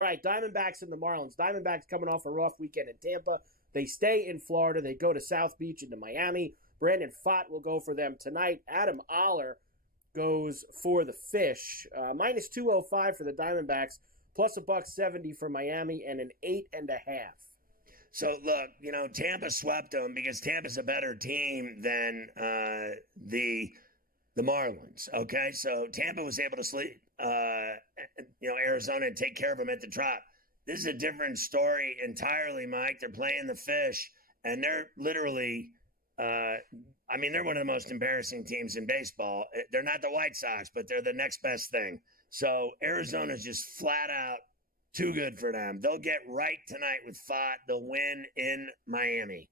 All right, Diamondbacks and the Marlins. Diamondbacks coming off a rough weekend in Tampa. They stay in Florida. They go to South Beach into Miami. Brandon Pfaadt will go for them tonight. Adam Oller goes for the Fish. Minus 205 for the Diamondbacks, plus a $1.70 for Miami, and an 8.5. So, look, Tampa swept them because Tampa's a better team than the Marlins, okay? So Tampa was able to sleep, Arizona and take care of them at the Trop. This is a different story entirely, Mike. They're playing the Fish, and they're literally they're one of the most embarrassing teams in baseball. They're not the White Sox, but they're the next best thing. So Arizona's just flat out too good for them. They'll get right tonight with Pfaadt. They'll win in Miami.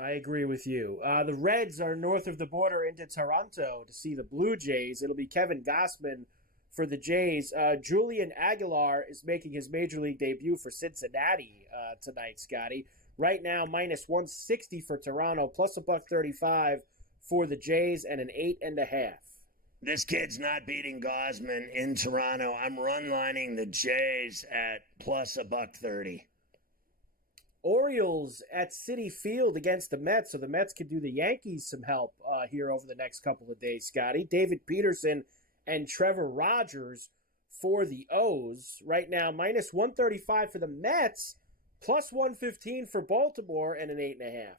I agree with you. The Reds are north of the border into Toronto to see the Blue Jays. It'll be Kevin Gausman for the Jays. Julian Aguilar is making his major league debut for Cincinnati tonight, Scotty. Right now, minus 160 for Toronto, plus a $1.35 for the Jays, and an 8.5. This kid's not beating Gausman in Toronto. I'm run-lining the Jays at plus a $1.30. Orioles at Citi Field against the Mets, so the Mets could do the Yankees some help here over the next couple of days, Scotty. David Peterson and Trevor Rogers for the O's. Right now, minus 135 for the Mets, plus 115 for Baltimore, and an 8.5.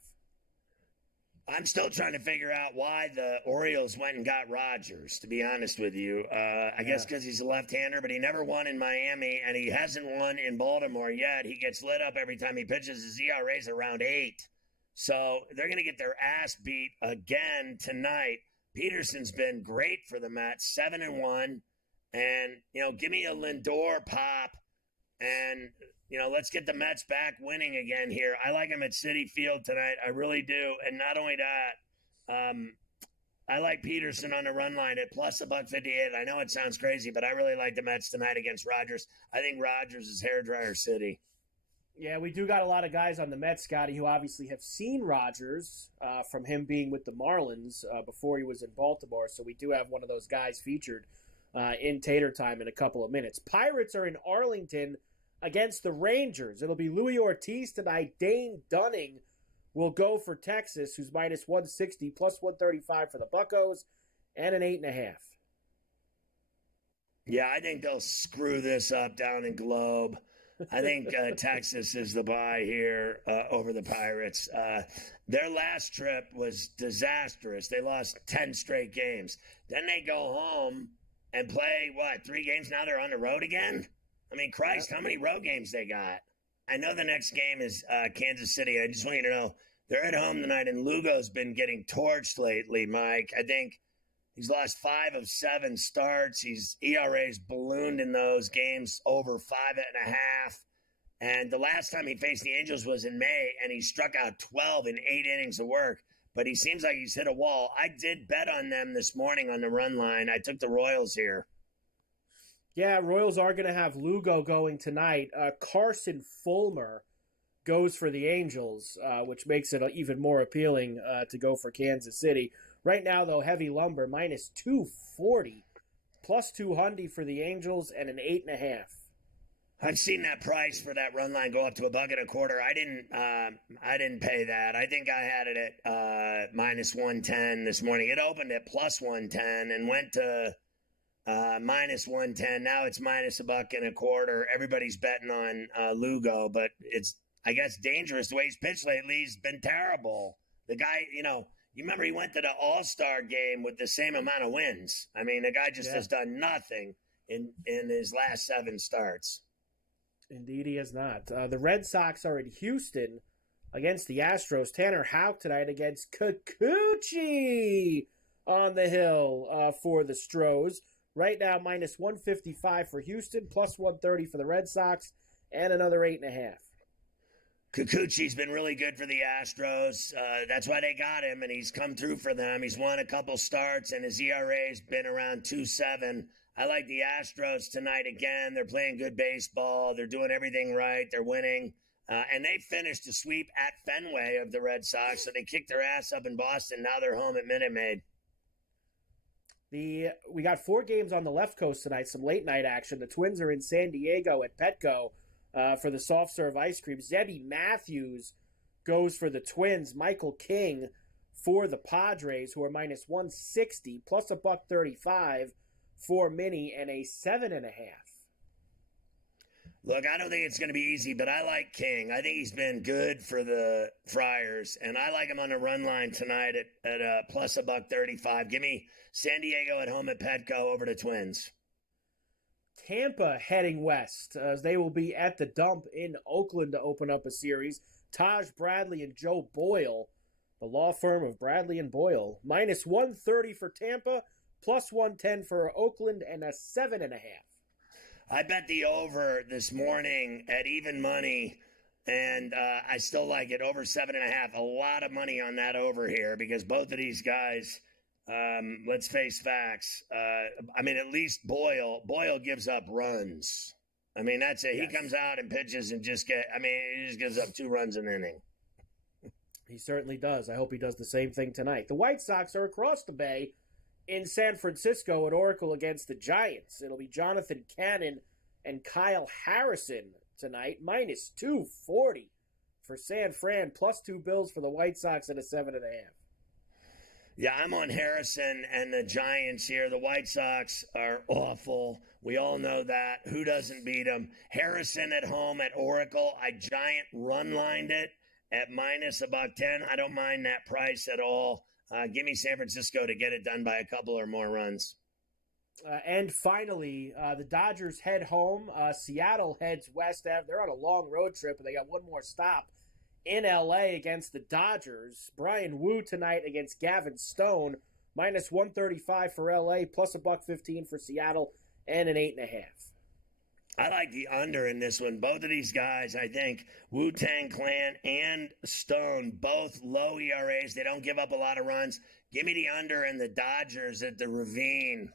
I'm still trying to figure out why the Orioles went and got Rogers, to be honest with you. I guess because he's a left-hander, but he never won in Miami, and he hasn't won in Baltimore yet. He gets lit up every time he pitches. His ERA's around 8. So they're going to get their ass beat again tonight. Peterson's been great for the Mets, 7-1. And, give me a Lindor pop. And, let's get the Mets back winning again here. I like them at Citi Field tonight. I really do. And not only that, I like Peterson on the run line at plus a $1.58. I know it sounds crazy, but I really like the Mets tonight against Rogers. I think Rogers is hairdryer city. Yeah, we do got a lot of guys on the Mets, Scotty, who obviously have seen Rogers from him being with the Marlins before he was in Baltimore. So we do have one of those guys featured in Tater Time in a couple of minutes. Pirates are in Arlington against the Rangers. It'll be Louis Ortiz tonight. Dane Dunning will go for Texas, who's minus 160, plus 135 for the Buccos, and an 8.5. Yeah, I think they'll screw this up down in Globe. I think Texas is the buy here over the Pirates. Their last trip was disastrous. They lost 10 straight games. Then they go home and play, 3 games? Now they're on the road again? I mean, Christ, how many road games they got? I know the next game is Kansas City. I just want you to know they're at home tonight, and Lugo's been getting torched lately, Mike. I think he's lost 5 of 7 starts. His ERA's ballooned in those games over 5.5. And the last time he faced the Angels was in May, and he struck out 12 in 8 innings of work. But he seems like he's hit a wall. I did bet on them this morning on the run line. I took the Royals here. Yeah, Royals are going to have Lugo going tonight. Carson Fulmer goes for the Angels, which makes it even more appealing to go for Kansas City. Right now, though, heavy lumber, minus 240, plus 200 for the Angels, and an 8.5. I've seen that price for that run line go up to $1.25. I didn't pay that. I think I had it at minus 110 this morning. It opened at plus 110 and went to minus 110. Now it's minus $1.25. Everybody's betting on Lugo, but it's, I guess, dangerous. The way he's pitched lately, he's been terrible. The guy, you remember he went to the All-Star game with the same amount of wins. I mean, the guy just has done nothing in his last 7 starts. Indeed, he has not. The Red Sox are in Houston against the Astros. Tanner Houck tonight against Kikuchi on the hill for the Stros. Right now, minus 155 for Houston, plus 130 for the Red Sox, and another 8.5. Kikuchi's been really good for the Astros. That's why they got him, and he's come through for them. He's won a couple starts, and his ERA's been around 2.7. I like the Astros tonight again. They're playing good baseball. They're doing everything right. They're winning. And they finished the sweep at Fenway of the Red Sox, so they kicked their ass up in Boston. Now they're home at Minute Maid. We got 4 games on the left coast tonight, some late night action. The Twins are in San Diego at Petco for the soft serve ice cream. Zebby Matthews goes for the Twins. Michael King for the Padres, who are minus 160, plus $1.35 for Mini, and a 7.5. Look, I don't think it's going to be easy, but I like King. I think he's been good for the Friars, and I like him on a run line tonight at plus $1.35. Give me San Diego at home at Petco over the Twins. Tampa heading west as they will be at the Dump in Oakland to open up a series. Taj Bradley and Joe Boyle, the law firm of Bradley and Boyle, minus 130 for Tampa, plus 110 for Oakland, and a 7.5. I bet the over this morning at even money, and I still like it, over 7.5. A lot of money on that over here because both of these guys, let's face facts. At least Boyle gives up runs. That's it. Yes. He comes out and pitches and he just gives up 2 runs an inning. He certainly does. I hope he does the same thing tonight. The White Sox are across the bay in San Francisco at Oracle against the Giants. It'll be Jonathan Cannon and Kyle Harrison tonight, minus 240 for San Fran, plus 2 bills for the White Sox at a 7.5. Yeah, I'm on Harrison and the Giants here. The White Sox are awful. We all know that. Who doesn't beat them? Harrison at home at Oracle. I giant run lined it at minus $1.10. I don't mind that price at all. Give me San Francisco to get it done by a couple or more runs. And finally, the Dodgers head home. Seattle heads west. They're on a long road trip, and they got one more stop in L.A. against the Dodgers. Brian Wu tonight against Gavin Stone. Minus 135 for L.A., plus $1.15 for Seattle, and an 8.5. I like the under in this one. Both of these guys, I think, Wu-Tang Clan and Stone, both low ERAs. They don't give up a lot of runs. Give me the under and the Dodgers at the Ravine.